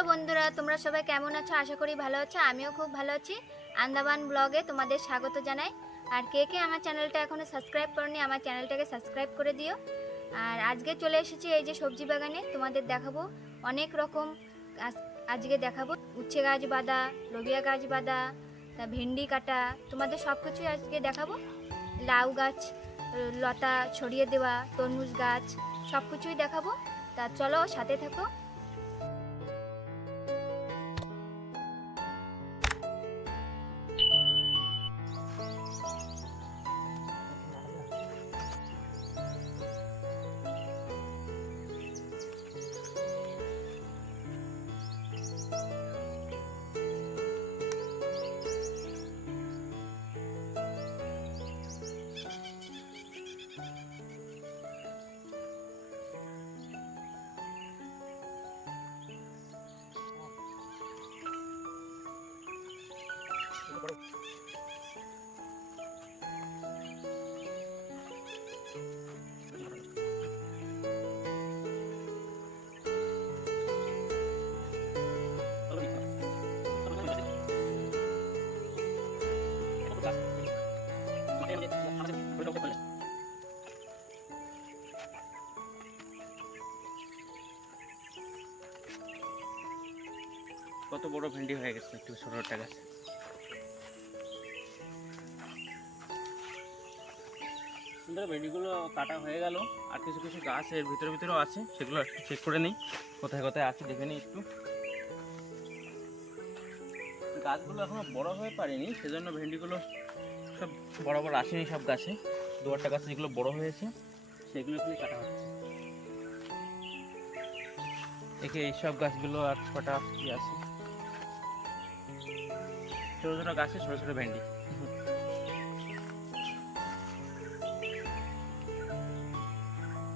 Hello বন্ধুরা, তোমরা সবাই কেমন আছো? আশা করি ভালো আছো। আমিও খুব ভালো আছি। আন্দামান ব্লগে তোমাদের স্বাগত জানাই। আর কে কে আমার চ্যানেলটা এখনো সাবস্ক্রাইব করনি, আমার চ্যানেলটাকে সাবস্ক্রাইব করে দিও। আর আজকে চলে এসেছি এই যে সবজি বাগানে, তোমাদের দেখাবো অনেক রকম। আজকে দেখাবো উচ্ছে গাছ বাঁধা, লোবিয়া গাছ বাঁধা, তা ভেন্ডি কাটা, তোমাদের সব কিছুই আজকে দেখাবো। লাউ গাছ লতা ছড়িয়ে দেওয়া, তরমুজ গাছ, সব কিছুই দেখাবো। তা চলো সাথে থাকো। কত বড় ভেন্ডি হয়ে গেছে একটু ছোটটা গাছ। সুন্দর ভেন্ডিগুলো কাটা হয়ে গেল। আর কিছু কিছু গাছ এর ভিতরেও আছে, সেগুলো একটু চেক করে নিই কোথায় কোথায় আছে, দেখে নিই একটু। গাছগুলো এখনো বড় হয়ে পারেনি, সেজন্য ভেন্ডিগুলো সব বড় বড় আসেনি সব গাছে। দু একটা গাছে যেগুলো বড় হয়েছে সেগুলো এখানে কাটা হচ্ছে। দেখে এইসব গাছগুলো আর কটা কি আছে, ছোটো ছোটো গাছে ছোটো ছোটো ভেন্ডি।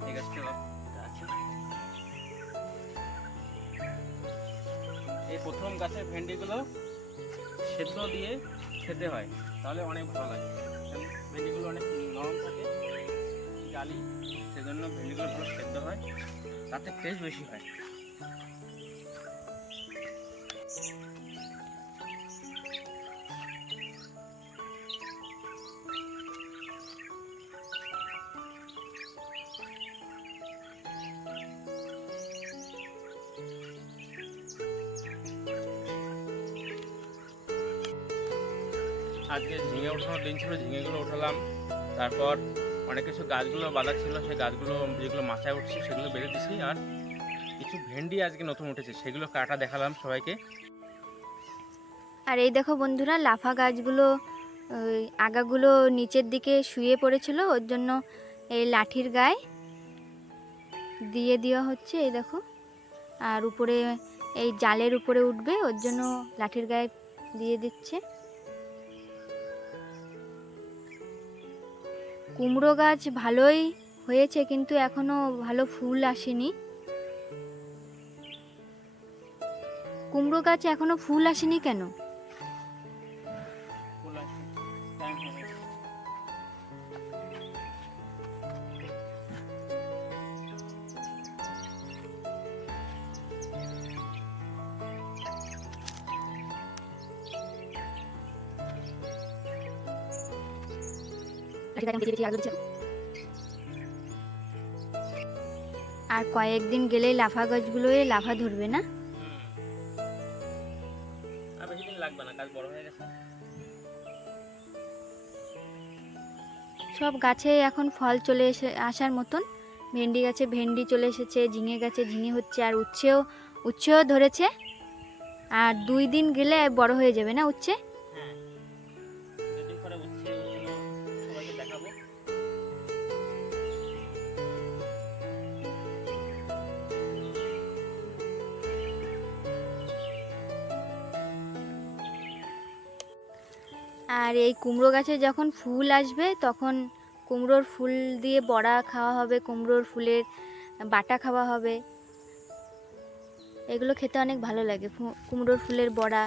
এই গাছটা আছে, এই প্রথম গাছের ভেন্ডিগুলো সেদ্ধ দিয়ে খেতে হয়, তাহলে অনেক ভালো লাগে। ভেন্ডিগুলো অনেক নরম থাকে, জালি, সেজন্য ভেন্ডিগুলো ভালো সেদ্ধ হয়, তাতে টেস্ট বেশি হয়। আজকে ঝিঙে ওঠানোর দিন ছিল, ঝিঙেগুলো উঠালাম। তারপর অনেক কিছু গাছগুলো বাঁধা ছিল, সেই গাছগুলো যেগুলো মাথায় উঠছে সেগুলো বেড়ে দিছি। আর কিছু ভেন্ডি আজকে নতুন উঠেছে, সেগুলো কাটা দেখালাম সবাইকে। আর এই দেখো বন্ধুরা, লাফা গাছগুলো ওই আগাগুলো নিচের দিকে শুয়ে পড়েছিল, ওর জন্য এই লাঠির গায়ে দিয়ে দেওয়া হচ্ছে। এই দেখো, আর উপরে এই জালের উপরে উঠবে, ওর জন্য লাঠির গায়ে দিয়ে দিচ্ছে। কুমড়ো গাছ ভালোই হয়েছে, কিন্তু এখনো ভালো ফুল আসেনি। কুমড়ো গাছে এখনো ফুল আসেনি কেন? আর কয়েকদিন গেলেই লাফা গাছগুলোয় লাফা ধরবে না? আর বেশি দিন লাগবে না, গাছ বড় হয়ে গেছে। সব গাছে এখন ফল চলে আসার মতন। ভেন্ডি গাছে ভেন্ডি চলে এসেছে, ঝিঙে গাছে ঝিঙে হচ্ছে, আর উচ্ছেও ধরেছে। আর 2 দিন গেলে বড় হয়ে যাবে না উচ্ছে? হ্যাঁ, 2 দিন পরে উচ্ছে উঠানো সবাইকে দেখাবো। আর এই কুমড়ো গাছে যখন ফুল আসবে, তখন কুমড়োর ফুল দিয়ে বড়া খাওয়া হবে, কুমড়োর ফুলের বাটা খাওয়া হবে। এগুলো খেতে অনেক ভালো লাগে, কুমড়োর ফুলের বড়া।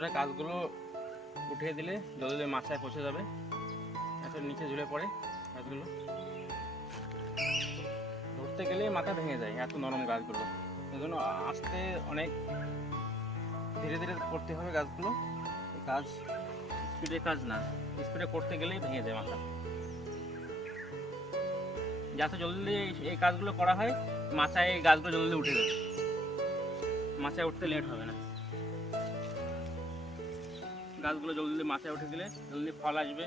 বন্ধুরা গাছগুলো উঠিয়ে দিলে জলদি মাথায় পৌঁছে যাবে, এত নিচে ঝুলে পড়ে গাছগুলো, ধরতে গেলে মাথা ভেঙে যায় এত নরম গাছগুলো। এই জন্য আস্তে অনেক ধীরে ধীরে করতে হবে গাছগুলো। এই কাজ স্পিডের কাজ না, স্পিডে করতে গেলেই ভেঙে যায় মাথা। যত জলদি এই কাজগুলো করা হয় মাচায় এই গাছগুলো জলদি উঠে যাবে, মাচায় উঠতে লেট হবে না। গাছগুলো জলদি মাচায় উঠে গেলে জলদি ফল আসবে।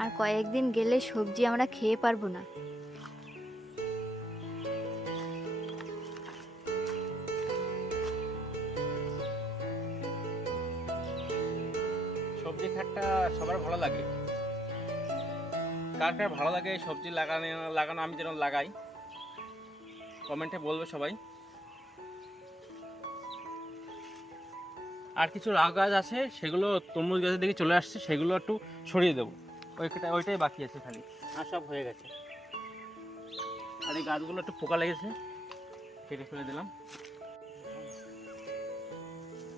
আর কয়েকদিন গেলে সবজি আমরা খেয়ে পারবো না। সবজি খাটটা সবার ভালো লাগে, কার কার ভালো লাগে সবজি লাগানো আমি যেন লাগাই, কমেন্টে বলবে সবাই। আর কিছু লাউ গাছ আছে সেগুলো তরমুজ গাছের দিকে চলে আসছে, সেগুলো একটু সরিয়ে দেবো, ওইটাই বাকি আছে খালি, আর সব হয়ে গেছে। আর এই গাছগুলো একটু পোকা লেগেছে, কেটে ফেলে দিলাম।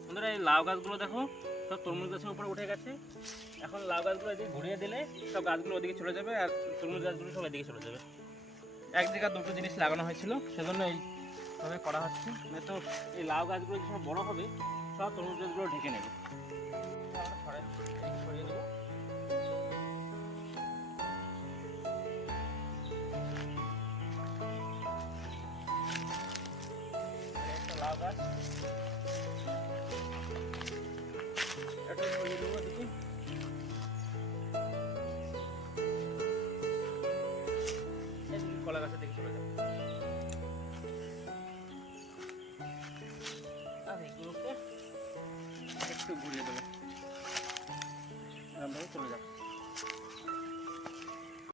বন্ধুরা এই লাউ গাছগুলো দেখো সব তরমুজ গাছের উপরে উঠে গেছে। এখন লাউ গাছগুলো এদিকে ঘুরিয়ে দিলে সব গাছগুলো ওদিকে চলে যাবে, আর তরমুজ গাছগুলো সব এদিকে চলে যাবে। এক জায়গায় দুটো জিনিস লাগানো হয়েছিল, সেজন্য এইভাবে করা হচ্ছে। মানে তো এই লাউ গাছগুলো যখন বড় হবে সব তরমুজ গাছগুলো ঢেকে নেবে। সরিয়ে দেবো। একটা লাউ গাছ এটা সরিয়ে দেবো এদিকে। এদিকে কলা গাছের দিকে চলে যাবে। আর এগুলোকে একটু ঘুরিয়ে দেবে, চলে যাবে।